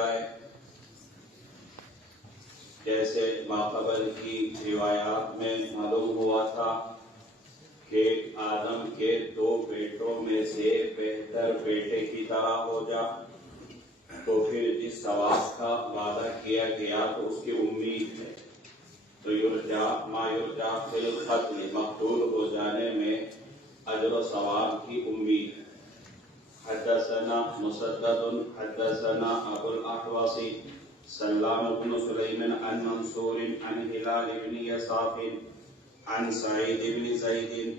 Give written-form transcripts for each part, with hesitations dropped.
جائے. جیسے ماقبل کی روایات میں معلوم ہوا تھا کہ آدم کے 2 بیٹوں میں سے بہتر بیٹے کی طرح ہو جا، تو پھر جس ثواب کا وعدہ کیا گیا تو اس کی امید ہے. تو یرجا ما یرجا فی القتل، مقتول ہو جانے میں اجر و ثواب کی امید ہے. حدثنا مسدد حدثنا ابو الاحوص سلام بن سلیم عن منصور عن هلال بن يساف عن سعيد بن زيد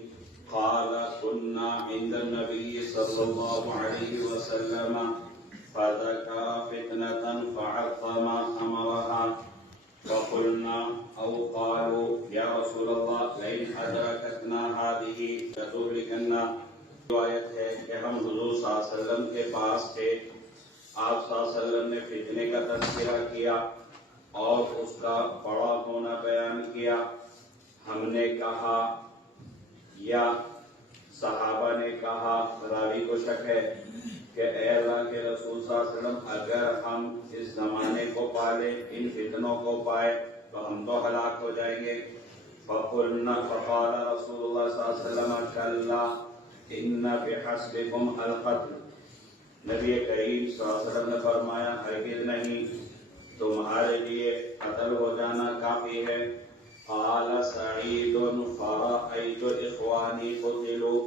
قال كنا عند النبي صلى الله عليه وسلم فذكر فتنة فعظم أمرها فقلنا أو قالوا يا رسول الله لئن أدركتنا هذه لتهلكنا. روایت ہے کہ ہم حضور صلی اللہ علیہ وسلم کے پاس تھے، آپ صلی اللہ علیہ وسلم نے فتنے کا تذکرہ کیا اور اس کا بڑا ہونا بیان کیا. ہم نے کہا یا صحابہ نے کہا، راوی کو شک ہے کہ اے اللہ کے رسول صلی اللہ علیہ وسلم اگر ہم اس زمانے کو پالے، ان فتنوں کو پائے تو ہم تو ہلاک ہو جائیں گے. فقال رسول اللہ صلی اللہ علیہ وسلم کلا ان بحسبکم القتل. نبی کریم صلی اللہ علیہ وسلم نے فرمایا ہرگز نہیں، تمہارے لیے قتل ہو جانا کافی ہے. قال سعید فرأیت اخوانی قتلوا.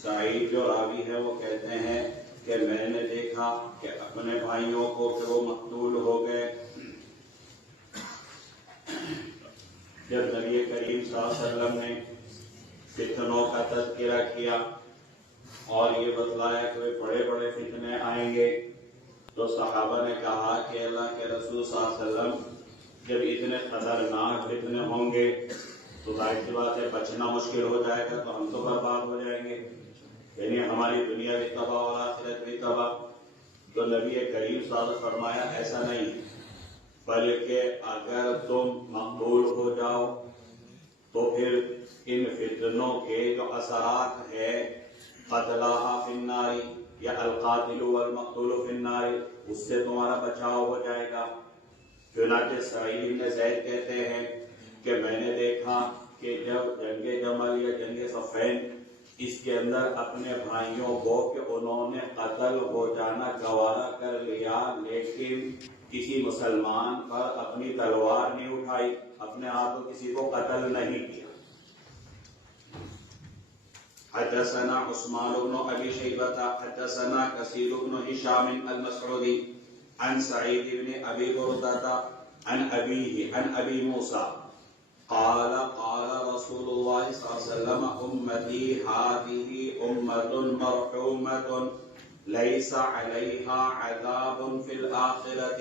سعید جو راوی ہے وہ کہتے ہیں کہ میں نے دیکھا کہ اپنے بھائیوں کو کہ وہ مقتول ہو گئے. جب نبی کریم صلی اللہ علیہ وسلم نے فتنوں کا تذکرہ کیا اور یہ بتلایا کہ بڑے بڑے فتنے آئیں گے، تو صحابہ نے کہا کہ اللہ کے رسول صلی اللہ علیہ وسلم جب اتنے خطرناک فتنے ہوں گے تو ظاہر سی بات ہے بچنا مشکل ہو جائے گا، تو ہم تو برباد ہو جائیں گے، یعنی ہماری دنیا بھی تباہ اور آخرت بھی تباہ. تو نبی کریم صلی اللہ علیہ وسلم فرمایا ایسا نہیں، بلکہ اگر تم مقبول ہو جاؤ تو پھر ان فتنوں کے جو اثرات ہے قتلها فی النار یا القاتل والمقتول فی النار، اس سے تمہارا بچاؤ ہو جائے گا. چنانچہ سعید بن زید کہتے ہیں کہ میں نے دیکھا کہ جب جنگ جمل یا جنگ صفین اس کے اندر اپنے بھائیوں کو کہ انہوں نے قتل ہو جانا گوارا کر لیا، لیکن کسی مسلمان پر اپنی تلوار نہیں اٹھائی، اپنے ہاتھوں کسی کو قتل نہیں کیا. حدثنا عثمان بن ابي شيبة حدثنا كثير بن هشام المسعودي عن سعيد بن ابي بردة عن ابيه عن ابي موسى قال قال رسول الله صلى الله عليه وسلم امتي هذه امة مرحومة ليس عليها عذاب في الآخرة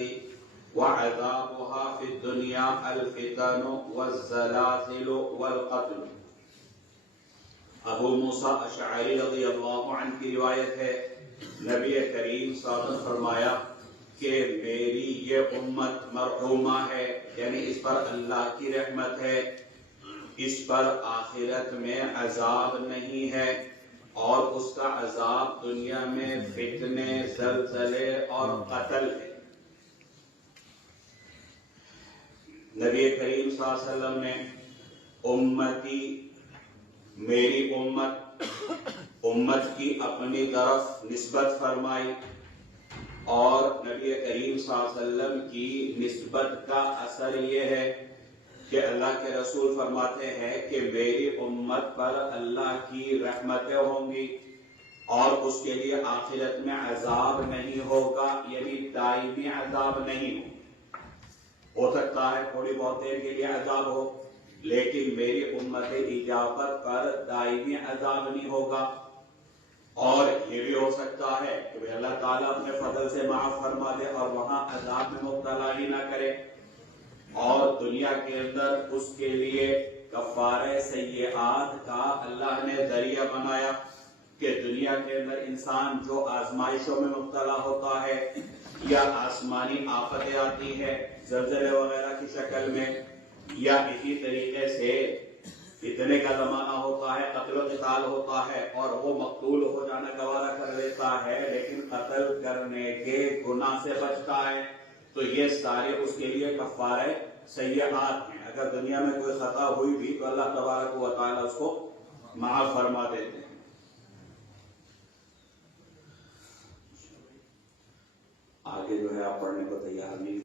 وعذابها في الدنيا الفتن والزلازل والقتل. ابو موسیٰ اشعری رضی اللہ عنہ کی روایت ہے، نبی کریم صلی اللہ علیہ وسلم فرمایا کہ میری یہ امت مرحومہ ہے، یعنی اس پر اللہ کی رحمت ہے، اس پر آخرت میں عذاب نہیں ہے، اور اس کا عذاب دنیا میں فتنے، زلزلے اور قتل ہے. نبی کریم صلی اللہ علیہ وسلم نے امتی، میری امت کی اپنی طرف نسبت فرمائی، اور نبی کریم صلی اللہ علیہ وسلم کی نسبت کا اثر یہ ہے کہ اللہ کے رسول فرماتے ہیں کہ میری امت پر اللہ کی رحمتیں ہوں گی اور اس کے لیے آخرت میں عذاب نہیں ہوگا، یعنی دائمی عذاب نہیں ہو سکتا ہے تھوڑی بہت دیر کے لیے عذاب ہو، لیکن میری امت اجابت پر دائمی عذاب نہیں ہوگا. اور یہ بھی ہو سکتا ہے کہ اللہ تعالیٰ اپنے فضل سے معاف فرما دے اور وہاں عذاب میں مبتلا ہی نہ کرے، اور دنیا کے اندر اس کے لیے کفارہ سیئات کا اللہ نے ذریعہ بنایا کہ دنیا کے اندر انسان جو آزمائشوں میں مبتلا ہوتا ہے یا آسمانی آفتیں آتی ہے زلزلے وغیرہ کی شکل میں، یا اسی طریقے سے فتنے کا زمانہ ہوتا ہے، قتل و قتال ہوتا ہے، اور وہ مقتول ہو جانا گوارا کر لیتا ہے لیکن قتل کرنے کے گناہ سے بچتا ہے، تو یہ سارے اس کے لیے کفارہ سیئات ہیں۔ اگر دنیا میں کوئی خطا ہوئی بھی تو اللہ تبارک و تعالیٰ اس کو معاف فرما دیتے ہیں۔ آگے جو ہے آپ پڑھنے کو تیار نہیں